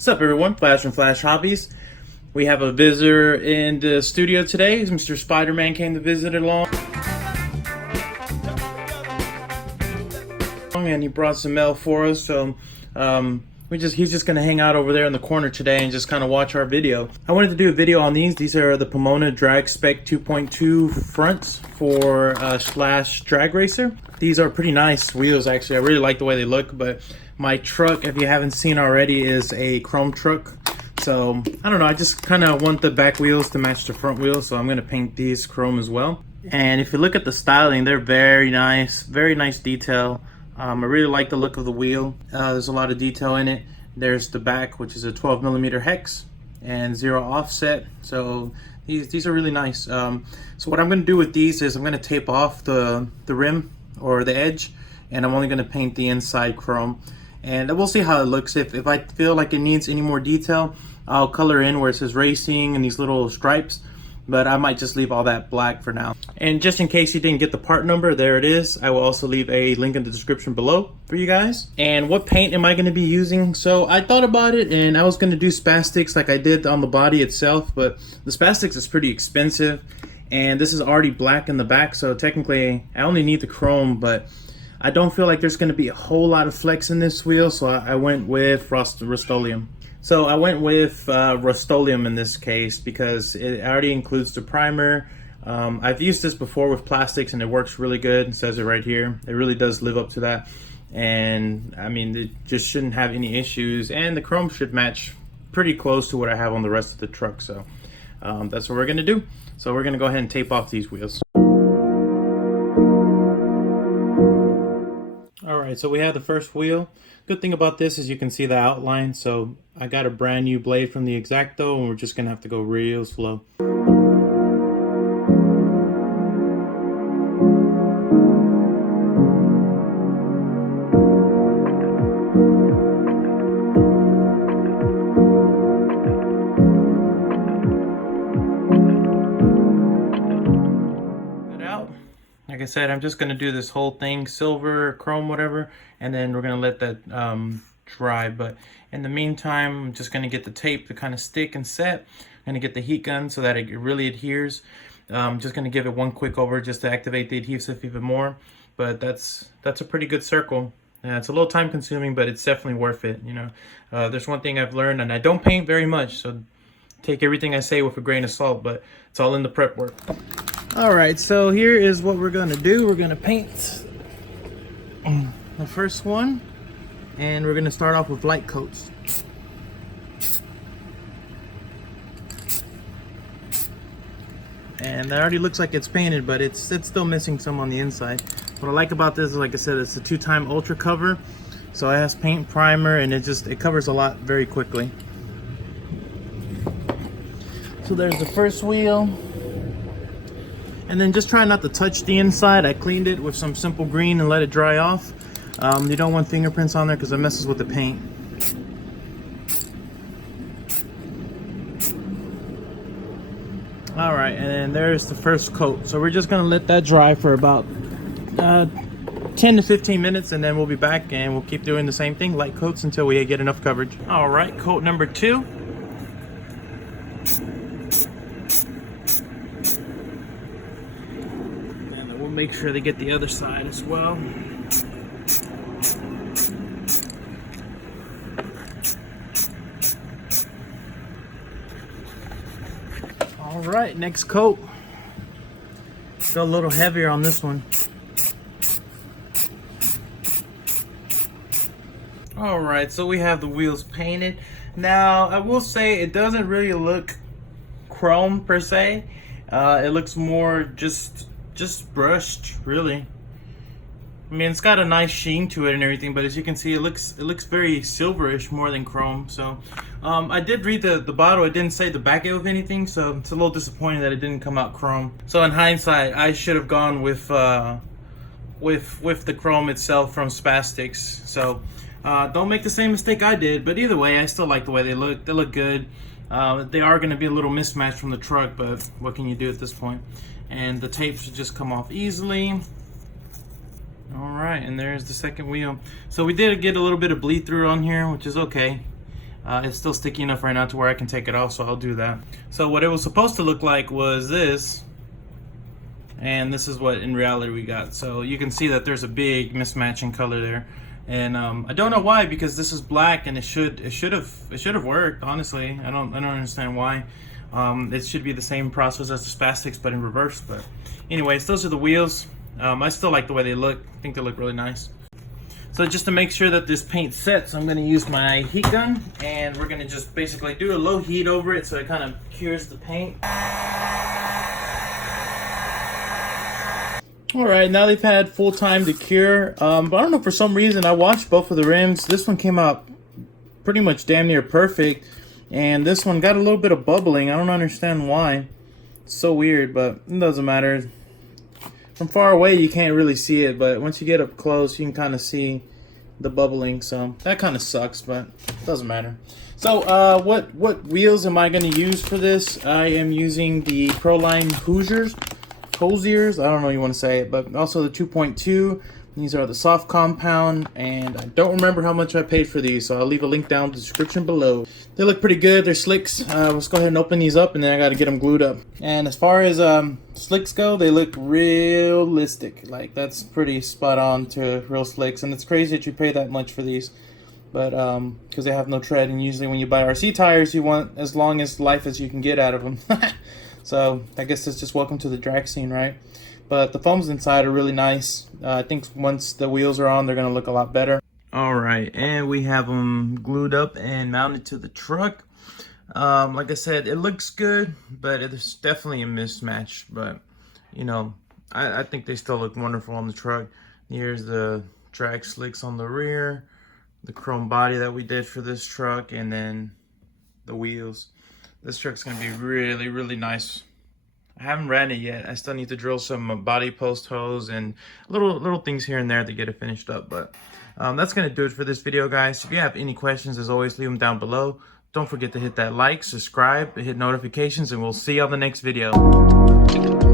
What's up, everyone? Flash from Flash Hobbies. We have a visitor in the studio today. Mr. Spider-Man came to visit along, and he brought some mail for us. So he's just gonna hang out over there in the corner today and just kind of watch our video. I wanted to do a video on these. These are the Pomona Drag Spec 2.2 fronts for Slash Drag Racer. These are pretty nice wheels, actually. I really like the way they look, but my truck, if you haven't seen already, is a chrome truck. So I don't know, I just kind of want the back wheels to match the front wheels, so I'm going to paint these chrome as well. And if you look at the styling, they're very nice detail. I really like the look of the wheel. There's a lot of detail in it. There's the back, which is a 12mm hex and 0 offset. So these are really nice. So what I'm going to do with these is I'm going to tape off the rim or the edge, and I'm only going to paint the inside chrome. And we'll see how it looks. If I feel like it needs any more detail, I'll color in where it says racing and these little stripes, but I might just leave all that black for now. And just in case you didn't get the part number, there it is. I will also leave a link in the description below for you guys. And what paint am I going to be using? So I thought about it, and I was going to do Spastics like I did on the body itself, but the Spastics is pretty expensive, and this is already black in the back, so technically I only need the chrome, but I don't feel like there's going to be a whole lot of flex in this wheel, so I went with Rust-Oleum. So I went with Rust-Oleum in this case because it already includes the primer. I've used this before with plastics and it works really good. It says it right here. It really does live up to that. And I mean, it just shouldn't have any issues, and the chrome should match pretty close to what I have on the rest of the truck. So that's what we're going to do. So we're going to go ahead and tape off these wheels. Alright, so we have the first wheel. Good thing about this is you can see the outline. So I got a brand new blade from the X-Acto, and we're just going to have to go real slow. Like I said, I'm just going to do this whole thing, silver, chrome, whatever, and then we're going to let that dry. But in the meantime, I'm just going to get the tape to kind of stick and set. I'm going to get the heat gun so that it really adheres. I'm just going to give it one quick over just to activate the adhesive even more. But that's a pretty good circle. It's a little time consuming, but it's definitely worth it. You know, there's one thing I've learned, and I don't paint very much, so take everything I say with a grain of salt, but it's all in the prep work. Alright, so here is what we're going to do. We're going to paint the first one, and we're going to start off with light coats. And that already looks like it's painted, but it's still missing some on the inside. What I like about this is, like I said, it's a 2-time ultra cover, so it has paint, primer, and it covers a lot very quickly. So there's the first wheel. And then just try not to touch the inside. I cleaned it with some simple green and let it dry off. You don't want fingerprints on there because it messes with the paint. Alright, and then there's the first coat. So we're just going to let that dry for about 10 to 15 minutes, and then we'll be back and we'll keep doing the same thing, light coats, until we get enough coverage. Alright, coat number 2. Make sure they get the other side as well. All right, next coat. Go a little heavier on this one. All right, so we have the wheels painted. Now, I will say it doesn't really look chrome per se. It looks more just brushed, really. I mean, it's got a nice sheen to it and everything, but as you can see, it looks very silverish more than chrome. So I did read the bottle. It didn't say the back end of anything, so it's a little disappointing that it didn't come out chrome. So in hindsight, I should have gone with the chrome itself from Spastics. So don't make the same mistake I did, but either way, I still like the way they look. They look good. They are going to be a little mismatched from the truck, but what can you do at this point? And the tape should just come off easily. All right, and there's the second wheel. So we did get a little bit of bleed through on here, which is okay. It's still sticky enough right now to where I can take it off, so I'll do that. So what it was supposed to look like was this, and this is what in reality we got. So you can see that there's a big mismatch in color there, and I don't know why, because this is black and it should have worked. Honestly, I don't understand why. It should be the same process as the Spastics, but in reverse. But anyways, those are the wheels. I still like the way they look. I think they look really nice. So just to make sure that this paint sets, I'm going to use my heat gun, and we're going to just basically do a low heat over it so it kind of cures the paint. Alright, now they've had full time to cure, but I don't know, for some reason I watched both of the rims. This one came out pretty much damn near perfect, and this one got a little bit of bubbling. I don't understand why. It's so weird, but it doesn't matter. From far away you can't really see it, but once you get up close you can kind of see the bubbling, so that kind of sucks, but it doesn't matter. So what wheels am I going to use for this? I am using the Proline Hoosiers, I don't know how you want to say it, but also the 2.2. These are the soft compound, and I don't remember how much I paid for these, so I'll leave a link down in the description below. They look pretty good. They're slicks. Let's go ahead and open these up, and then I got to get them glued up. And as far as slicks go, they look realistic. Like, that's pretty spot on to real slicks, and it's crazy that you pay that much for these, but because they have no tread, and usually when you buy RC tires, you want as long as life as you can get out of them. So I guess it's just welcome to the drag scene, right? But the foams inside are really nice. I think once the wheels are on, they're going to look a lot better. All right, and we have them glued up and mounted to the truck. Like I said, it looks good, but it's definitely a mismatch. But, you know, I think they still look wonderful on the truck. Here's the drag slicks on the rear, the chrome body that we did for this truck, and then the wheels. This truck's going to be really, really nice. I haven't ran it yet. I still need to drill some body post holes and little things here and there to get it finished up. But that's going to do it for this video, guys. If you have any questions, as always, leave them down below. Don't forget to hit that like, subscribe, hit notifications, and we'll see you on the next video.